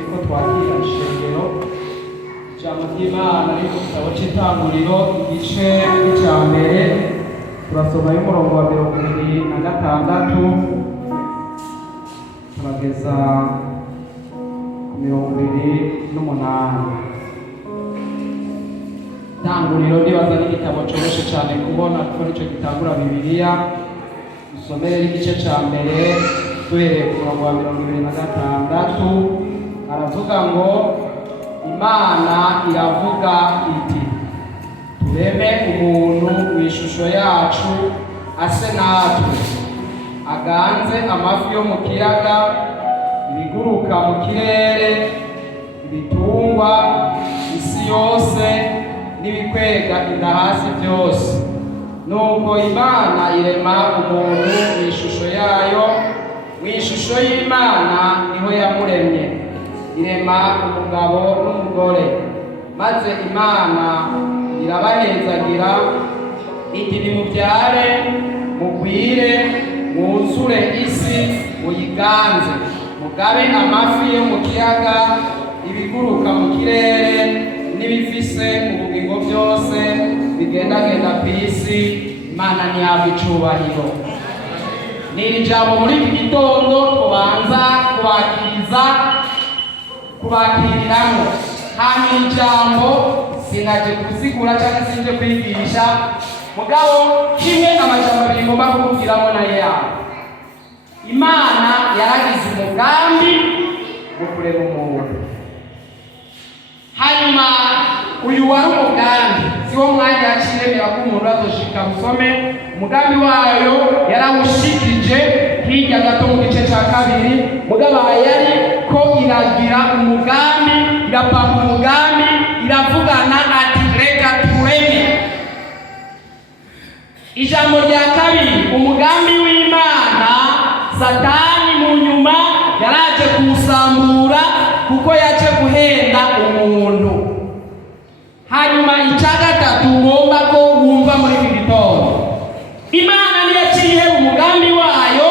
Ko twakira ishengero ijambo ry'Imana riri mu gitabo cy'Itanguriro igice cya mbere turasoma y'umurongo wa 26 turageza ku 28. Itanguriro ndibaza n'igitabo cyoroshye cyane kubona kuko nicyo gitangura Bibiliya. Dusomere igice cya mbere duhereye ku murongo wa 26. Aravuga ngo Imana iravuga iti tureme umuntu mu ishusho yacu ase natwe aganze amafi yo mu kiyaga, ibiguruka mu kirere, ibitungwa, isi yose n'ibikwega inda hasi byose. Nuko Imana irema umuntu mu ishusho yayo, mu ishusho y'Imana niho yamuremye, irema umugabo n'umugore. Maze Imana irabahezagira iti nimubyare mugwire mwuzure isi muyiganze, mugabe amafi yo mu kiyaga, ibiguruka mu kirere n'ibifise ubugingo byose bigendagenda ku isi. Imana ntihabwe icubahiro. Ni iri jambo muri iki gitondo tubanza kubakiriramo. Hama ijambo sinaje kusigura cyangwa sinje kwigisha, mugabo kimwe amajambo abiri ngomba kukubwiramo nayo yawe. Imana yaragize umugambi wo kurema umuntu. Hanyuma uyu wari umugambi, siwo mwanya yakiremera ko umuntu azoshika musome. Umugambi wayo yarawushikije hirya gato mu gice cya kabiri, mugabo yari ko iragira umugambi, irapanga umugambi, iravugana ati reka tureme. Ijambo rya kabiri, umugambi w'Imana Satani mu nyuma yaraje kuwusambura kuko yaje guhenda umuntu. Hanyuma icya gatatu ngomba ko wumva muri iki gitondo, Imana niyaciye umugambi wayo,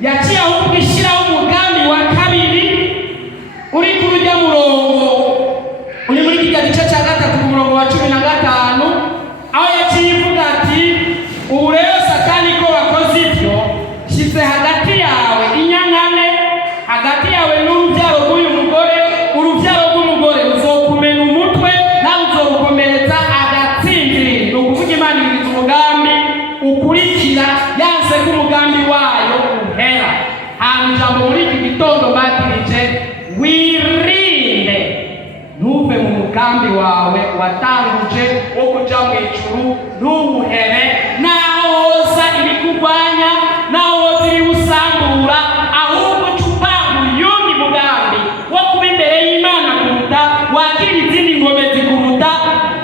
yaciye ahubwo ishyiraho umugambi wa kabiri uri ku rujya murongo uri muri iki gice cya gatatu ku murongo wa 15, aho yaciye ivuga ati ubu rero Satani ko wakoze ibyo, shyize hagati yawe inyankane, hagati yawe n'urubyaro rw'uyu mugore, urubyaro rw'umugore ruzokumena umutwe nawe uzorukomeretsa agatsindiriro. Ni ukuvuga Imana iriza umugambi ukurikira yanse ko umugambi wayo uhera. Hanyuma ijambo muri iki gitondo batirije wirinde ntuve mu mugambi wawe watanguje wo kuja mu ijuru, ntuwuhere naho hoza ibikurwanya, naho hoza ibiwusambura, ahubwo cupanga uyundi mugambi wo kuba imbere y'Imana kuruta, wakira izindi ngomezi kuruta,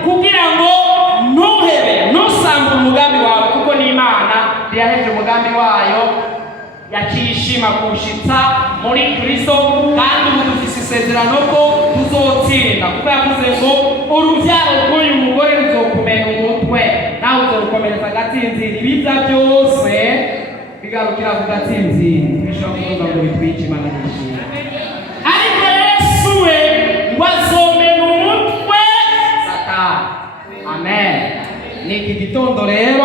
kugira ngo ntuhebe ntusambure umugambi wawe, kuko n'Imana yaheje umugambi wayo, yakishima kuwushitsa muri Kristo. Kandi ubu dufise isezerano ko tuzotsinda, kuko yavuze ngo urubyaro rw'uyu mugore ruzokumena umutwe nawe uzorukomereza agatsinzira. Ibiza byose bigarukira ku gatsinzira. Bishobora kuvuga ngo bitwice Imana n'ishimwe, ariko Yesu we ngo azomena umutwe Satani. Amen. Ni iki gitondo rero